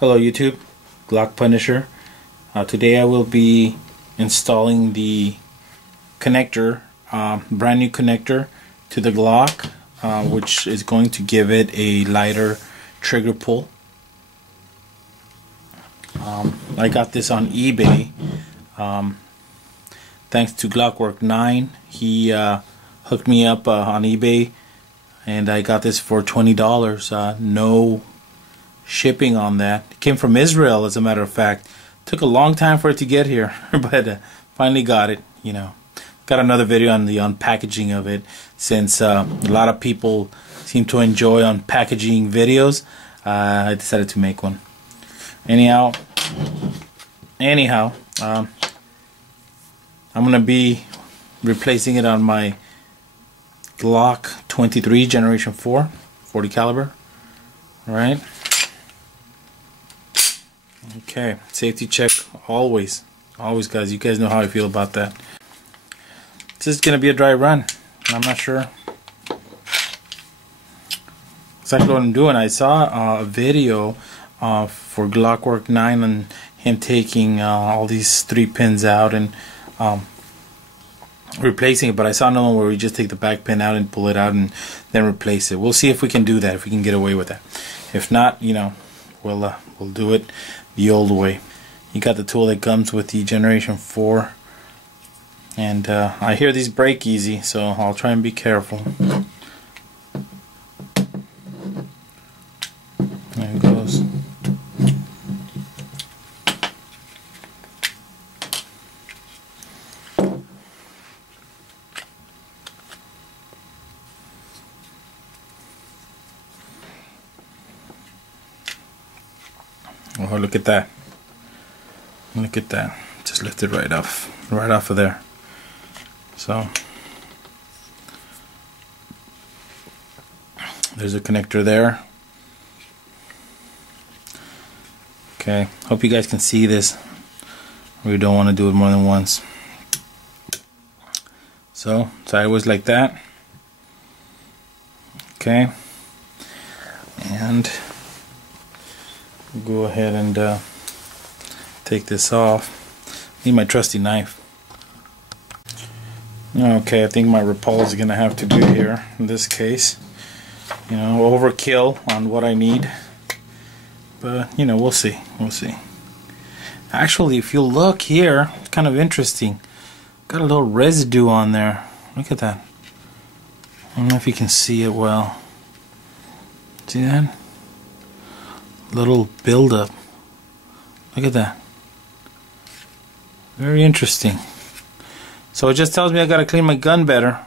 Hello YouTube, Glock Punisher. Today I will be installing the connector, brand new connector to the Glock, which is going to give it a lighter trigger pull. I got this on eBay. Thanks to Glockwork 9. He hooked me up on eBay, and I got this for $20. No shipping on that. It came from Israel, as a matter of fact. Took a long time for it to get here, but finally got it. Got another video on the unpackaging of it, since a lot of people seem to enjoy unpackaging videos. I decided to make one. Anyhow, I'm gonna be replacing it on my Glock 23 Generation 4 40 caliber. All right. Okay, safety check always guys. You guys know how I feel about that. This is gonna be a dry run. I'm not sure exactly what I'm doing. I saw a video for Glockwork 9 and him taking all these 3 pins out and replacing it, but I saw another one where we just take the back pin out and pull it out and then replace it. We'll see if we can do that, if we can get away with that. If not, we'll do it the old way. You got the tool that comes with the Generation 4, and I hear these break easy, so I'll try and be careful. There it goes. Oh, look at that. Look at that. Just lifted right off of there. So there's a connector there. Okay, hope you guys can see this. We don't want to do it more than once. So sideways like that. Okay, and go ahead and take this off. Need my trusty knife. Okay, I think my Rapala is gonna have to do here in this case. Overkill on what I need, but we'll see. Actually, if you look here, it's kind of interesting. Got a little residue on there. Look at that. I don't know if you can see it well. See that? Little buildup. Look at that. Very interesting. So it just tells me I gotta clean my gun better.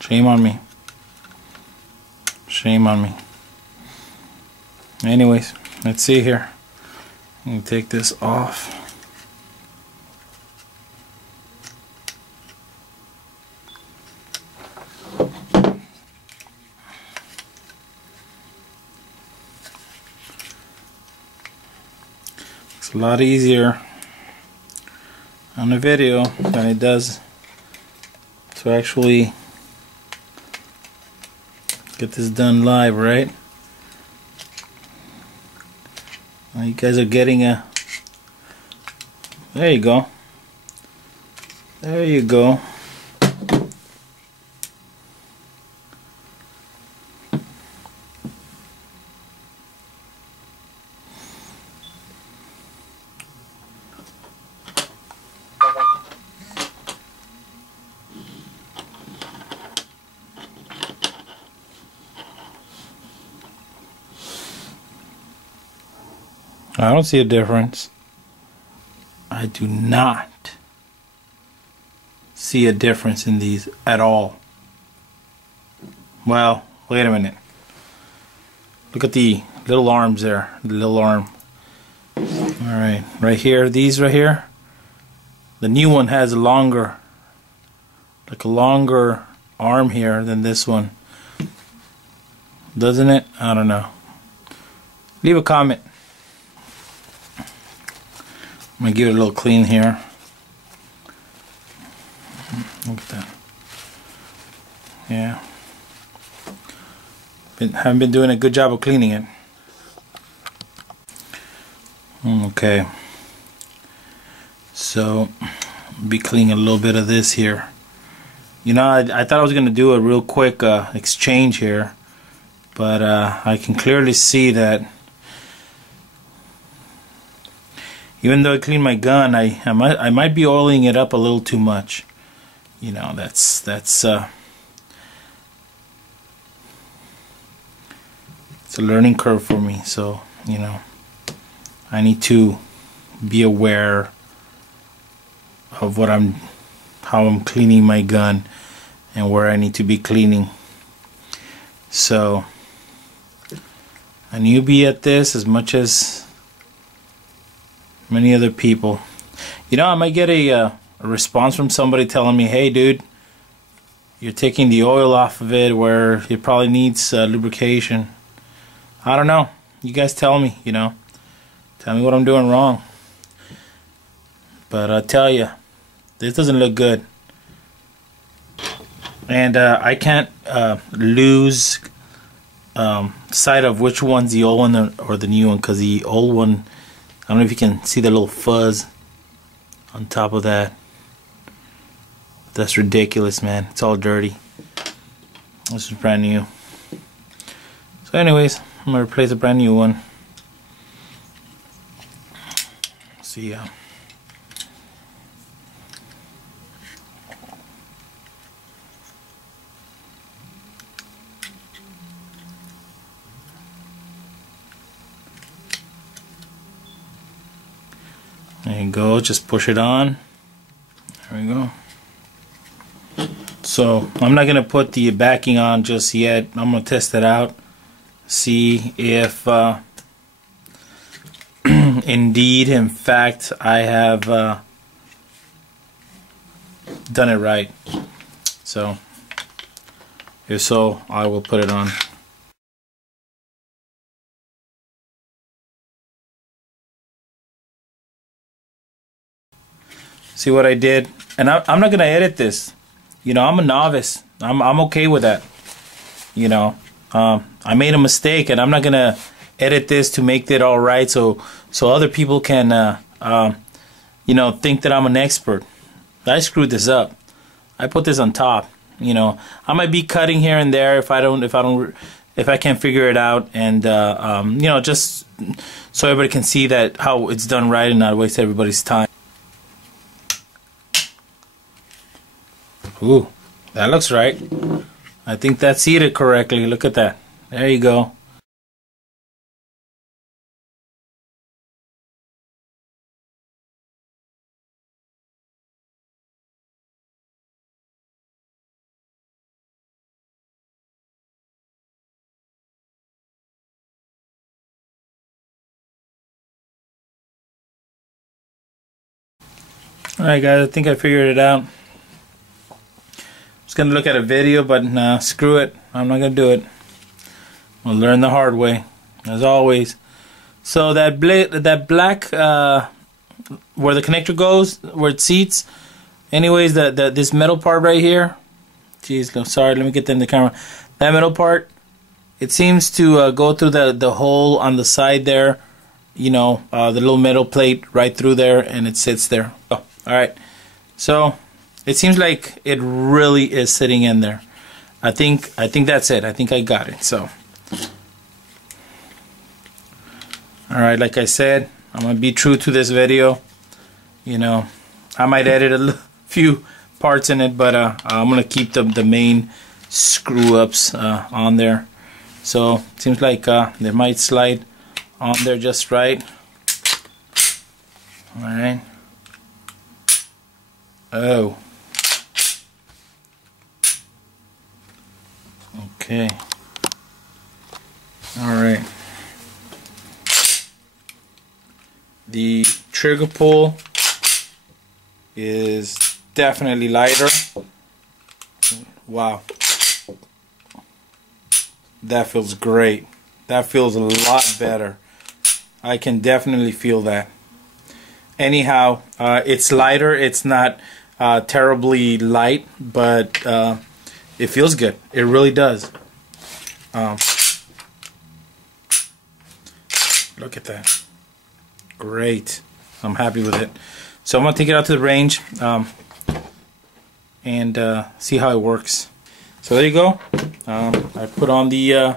Shame on me. Shame on me. Anyways, let's see here. Let me take this off. It's a lot easier on a video than it does to actually get this done live, right? Now you guys are getting a... There you go. There you go. I don't see a difference. I do not see a difference in these at all. Well, wait a minute. Look at the little arms there. The little arm. Alright, right here, these right here. The new one has a longer arm here than this one. Doesn't it? I don't know. Leave a comment. I'm going to give it a little clean here. Look at that. Yeah. haven't been doing a good job of cleaning it. Okay, so be cleaning a little bit of this here. You know, I thought I was gonna do a real quick exchange here, but I can clearly see that even though I cleaned my gun, I might be oiling it up a little too much. You know, that's it's a learning curve for me. So, you know, I need to be aware of how I'm cleaning my gun and where I need to be cleaning. So, a newbie at this, as much as many other people, you know, I might get a response from somebody telling me, hey dude, you're taking the oil off of it where it probably needs lubrication. I don't know, you guys tell me, you know, tell me what I'm doing wrong. But I'll tell you, this doesn't look good. And I can't lose sight of which one's the old one or the new one, because the old one, I don't know if you can see the little fuzz on top of that. That's ridiculous, man. It's all dirty. This is brand new. So anyways, I'm gonna replace a brand new one. See ya. There you go, just push it on. There we go. So I'm not gonna put the backing on just yet. I'm gonna test it out, see if indeed, in fact, I have done it right. So if so, I will put it on. See what I did? And I'm not gonna edit this. You know, I'm a novice. I'm okay with that. You know, I made a mistake, and I'm not gonna edit this to make it all right, so other people can, you know, think that I'm an expert. I screwed this up. I put this on top. You know, I might be cutting here and there if I can't figure it out, and you know, just so everybody can see that how it's done right and not waste everybody's time. Ooh, that looks right. I think that's seated correctly. Look at that. There you go. Alright guys, I think I figured it out. I was gonna look at a video, but nah, screw it. I'm not gonna do it. We'll learn the hard way, as always. So that black where the connector goes, where it seats. Anyways, this metal part right here. Jeez, no, sorry. Let me get that in the camera. That metal part, it seems to go through the hole on the side there. You know, the little metal plate right through there, and it sits there. Oh, all right. So it seems like it really is sitting in there. I think that's it. I think I got it. So, all right. Like I said, I'm gonna be true to this video. You know, I might edit a few parts in it, but I'm gonna keep the main screw ups on there. So it seems like they might slide on there just right. All right. Oh. Okay. All right. The trigger pull is definitely lighter. Wow. That feels great. That feels a lot better. I can definitely feel that. Anyhow, it's lighter. It's not terribly light, but it feels good. It really does. Look at that. Great. I'm happy with it. So I'm going to take it out to the range and see how it works. So there you go. I put on the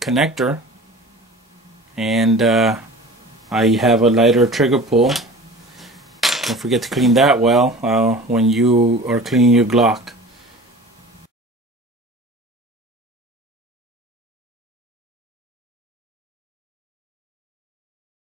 connector, and I have a lighter trigger pull. Don't forget to clean that well when you are cleaning your Glock.